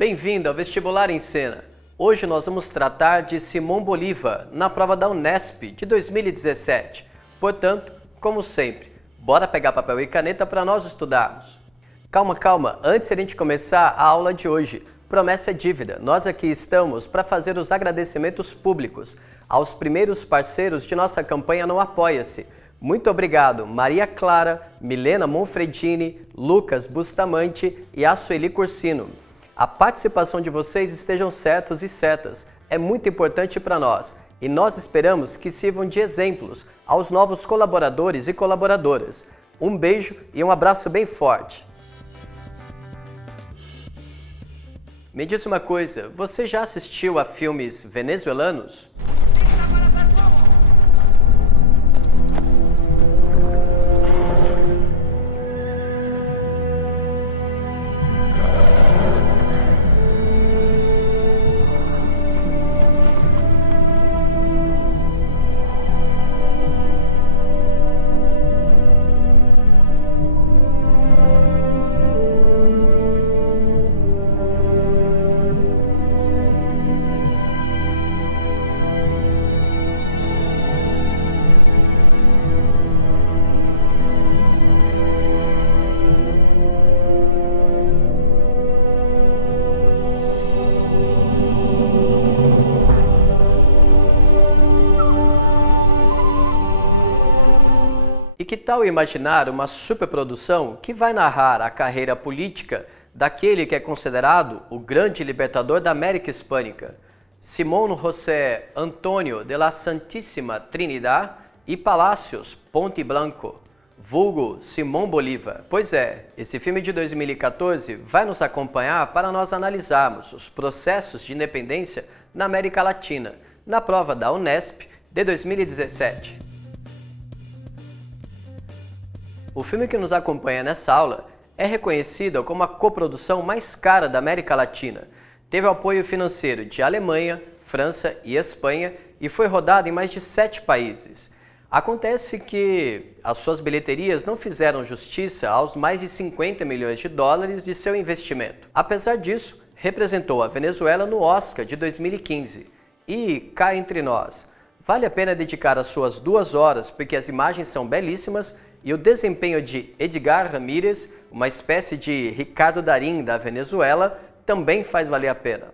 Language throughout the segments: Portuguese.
Bem-vindo ao Vestibular em Cena. Hoje nós vamos tratar de Simão Bolívar na prova da Unesp de 2017. Portanto, como sempre, bora pegar papel e caneta para nós estudarmos. Calma, antes de a gente começar a aula de hoje, promessa é dívida. Nós aqui estamos para fazer os agradecimentos públicos aos primeiros parceiros de nossa campanha no Apoia-se. Muito obrigado, Maria Clara, Milena Monfredini, Lucas Bustamante e a Sueli Cursino. A participação de vocês estejam certos e certas. É muito importante para nós e nós esperamos que sirvam de exemplos aos novos colaboradores e colaboradoras. Um beijo e um abraço bem forte. Me diz uma coisa, você já assistiu a filmes venezuelanos? E que tal imaginar uma superprodução que vai narrar a carreira política daquele que é considerado o grande libertador da América Hispânica, Simón José Antonio de la Santíssima Trinidad y Palacios Ponte Blanco, vulgo Simão Bolívar? Pois é, esse filme de 2014 vai nos acompanhar para nós analisarmos os processos de independência na América Latina, na prova da Unesp de 2017. O filme que nos acompanha nessa aula é reconhecido como a coprodução mais cara da América Latina. Teve apoio financeiro de Alemanha, França e Espanha e foi rodado em mais de 7 países. Acontece que as suas bilheterias não fizeram justiça aos mais de 50 milhões de dólares de seu investimento. Apesar disso, representou a Venezuela no Oscar de 2015. E, cá entre nós, vale a pena dedicar as suas 2 horas porque as imagens são belíssimas e o desempenho de Edgar Ramírez, uma espécie de Ricardo Darín da Venezuela, também faz valer a pena.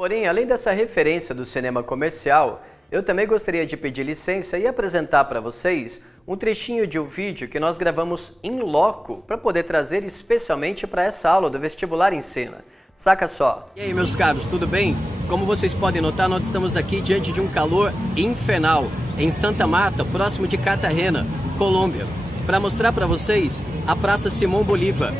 Porém, além dessa referência do cinema comercial, eu também gostaria de pedir licença e apresentar para vocês um trechinho de um vídeo que nós gravamos in loco para poder trazer especialmente para essa aula do Vestibular em Cena. Saca só! E aí, meus caros, tudo bem? Como vocês podem notar, nós estamos aqui diante de um calor infernal, em Santa Marta, próximo de Cartagena, Colômbia, para mostrar para vocês a Praça Simão Bolívar.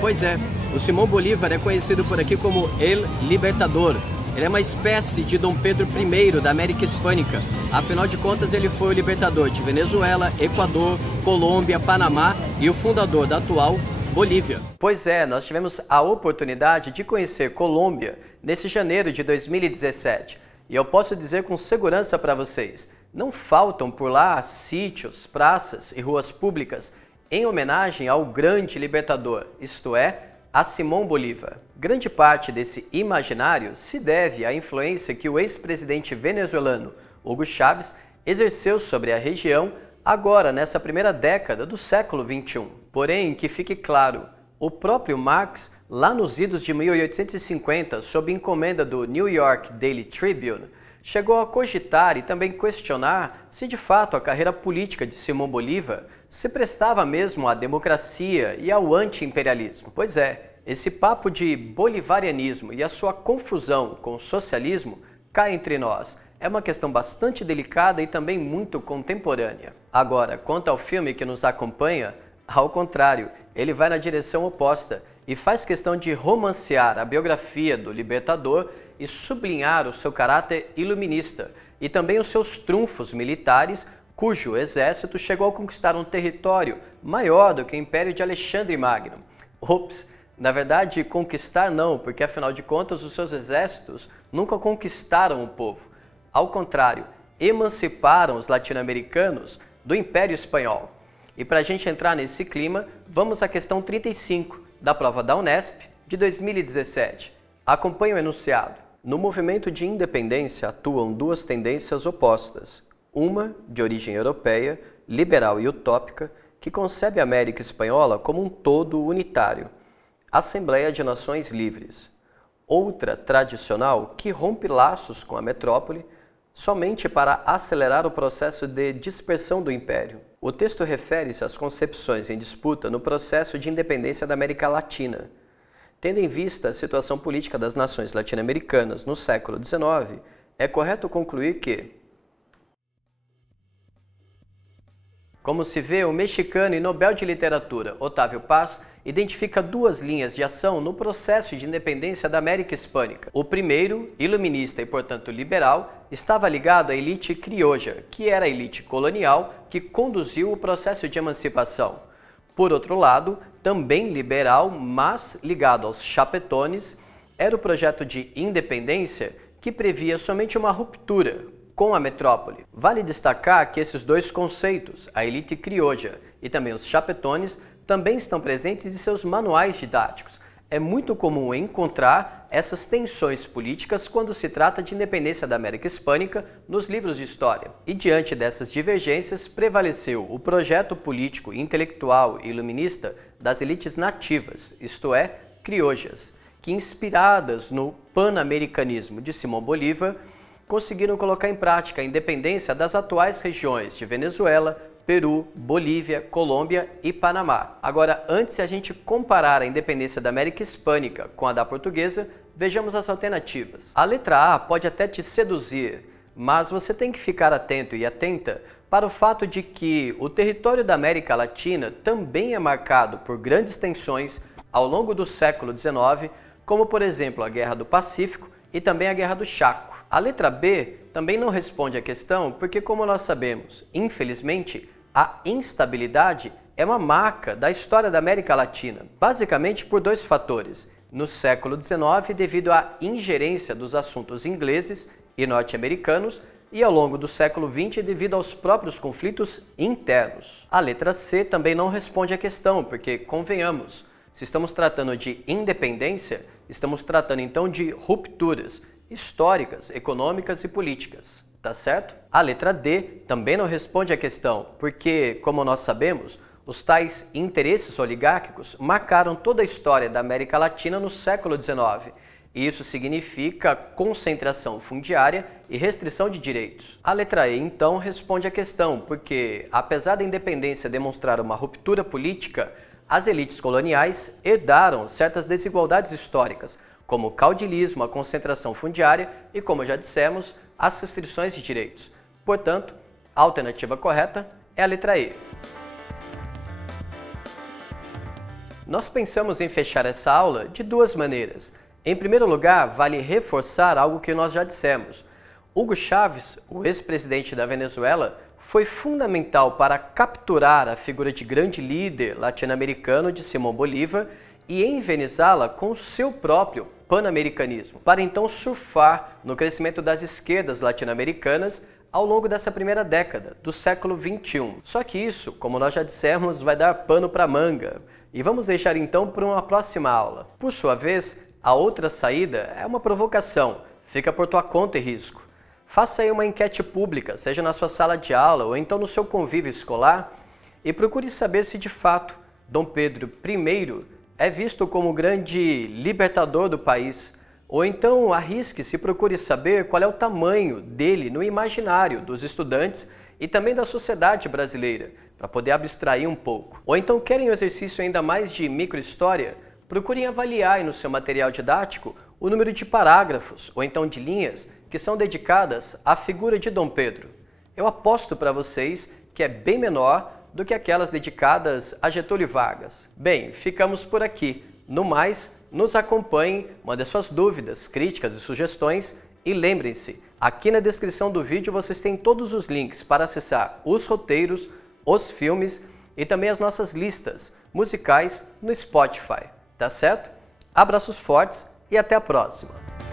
Pois é, o Simão Bolívar é conhecido por aqui como El Libertador. Ele é uma espécie de Dom Pedro I da América Hispânica. Afinal de contas, ele foi o libertador de Venezuela, Equador, Colômbia, Panamá e o fundador da atual Bolívia. Pois é, nós tivemos a oportunidade de conhecer Colômbia nesse janeiro de 2017. E eu posso dizer com segurança para vocês, não faltam por lá sítios, praças e ruas públicas em homenagem ao grande libertador, isto é, a Simão Bolívar. Grande parte desse imaginário se deve à influência que o ex-presidente venezuelano Hugo Chávez exerceu sobre a região agora nessa primeira década do século XXI. Porém, que fique claro, o próprio Marx, lá nos idos de 1850, sob encomenda do New York Daily Tribune, chegou a cogitar e também questionar se de fato a carreira política de Simão Bolívar se prestava mesmo à democracia e ao anti-imperialismo. Pois é, esse papo de bolivarianismo e a sua confusão com o socialismo cá entre nós é uma questão bastante delicada e também muito contemporânea. Agora, quanto ao filme que nos acompanha, ao contrário, ele vai na direção oposta e faz questão de romancear a biografia do libertador e sublinhar o seu caráter iluminista e também os seus trunfos militares, cujo exército chegou a conquistar um território maior do que o Império de Alexandre Magno. Ops! Na verdade, conquistar não, porque afinal de contas os seus exércitos nunca conquistaram o povo. Ao contrário, emanciparam os latino-americanos do Império Espanhol. E para a gente entrar nesse clima, vamos à questão 35 da prova da Unesp de 2017. Acompanhe o enunciado. No movimento de independência atuam duas tendências opostas. Uma, de origem europeia, liberal e utópica, que concebe a América Espanhola como um todo unitário, Assembleia de Nações Livres. Outra, tradicional, que rompe laços com a metrópole, somente para acelerar o processo de dispersão do Império. O texto refere-se às concepções em disputa no processo de independência da América Latina. Tendo em vista a situação política das nações latino-americanas no século XIX, é correto concluir que, como se vê, o mexicano e Nobel de Literatura Otávio Paz identifica duas linhas de ação no processo de independência da América Hispânica. O primeiro, iluminista e, portanto, liberal, estava ligado à elite criolla, que era a elite colonial que conduziu o processo de emancipação. Por outro lado, também liberal, mas ligado aos chapetones, era o projeto de independência que previa somente uma ruptura com a metrópole. Vale destacar que esses dois conceitos, a elite criolla e também os chapetones, também estão presentes em seus manuais didáticos. É muito comum encontrar essas tensões políticas quando se trata de independência da América Hispânica nos livros de história. E diante dessas divergências, prevaleceu o projeto político, intelectual e iluminista das elites nativas, isto é, criollas, que, inspiradas no pan-americanismo de Simão Bolívar, conseguiram colocar em prática a independência das atuais regiões de Venezuela, Peru, Bolívia, Colômbia e Panamá. Agora, antes de a gente comparar a independência da América Hispânica com a da portuguesa, vejamos as alternativas. A letra A pode até te seduzir, mas você tem que ficar atento e atenta para o fato de que o território da América Latina também é marcado por grandes tensões ao longo do século XIX, como por exemplo a Guerra do Pacífico e também a Guerra do Chaco. A letra B também não responde à questão porque, como nós sabemos, infelizmente, a instabilidade é uma marca da história da América Latina, basicamente por dois fatores. No século XIX, devido à ingerência dos assuntos ingleses e norte-americanos, e ao longo do século XX, devido aos próprios conflitos internos. A letra C também não responde à questão, porque, convenhamos, se estamos tratando de independência, estamos tratando então de rupturas históricas, econômicas e políticas, tá certo? A letra D também não responde à questão, porque, como nós sabemos, os tais interesses oligárquicos marcaram toda a história da América Latina no século XIX, e isso significa concentração fundiária e restrição de direitos. A letra E, então, responde à questão, porque, apesar da independência demonstrar uma ruptura política, as elites coloniais herdaram certas desigualdades históricas, como o caudilismo, a concentração fundiária e, como já dissemos, as restrições de direitos. Portanto, a alternativa correta é a letra E. Nós pensamos em fechar essa aula de duas maneiras. Em primeiro lugar, vale reforçar algo que nós já dissemos. Hugo Chávez, o ex-presidente da Venezuela, foi fundamental para capturar a figura de grande líder latino-americano de Simão Bolívar e envenenizá-la com seu próprio pan-americanismo, para então surfar no crescimento das esquerdas latino-americanas ao longo dessa primeira década do século XXI. Só que isso, como nós já dissemos, vai dar pano para manga, e vamos deixar então para uma próxima aula. Por sua vez, a outra saída é uma provocação, fica por tua conta e risco. Faça aí uma enquete pública, seja na sua sala de aula ou então no seu convívio escolar, e procure saber se de fato Dom Pedro I é visto como o grande libertador do país, ou então arrisque-se e procure saber qual é o tamanho dele no imaginário dos estudantes e também da sociedade brasileira, para poder abstrair um pouco. Ou então querem um exercício ainda mais de microhistória? Procurem avaliar aí no seu material didático o número de parágrafos ou então de linhas que são dedicadas à figura de Dom Pedro. Eu aposto para vocês que é bem menor do que aquelas dedicadas a Getúlio Vargas. Bem, ficamos por aqui. No mais, nos acompanhem, mandem suas dúvidas, críticas e sugestões e lembrem-se, aqui na descrição do vídeo vocês têm todos os links para acessar os roteiros, os filmes e também as nossas listas musicais no Spotify, tá certo? Abraços fortes e até a próxima!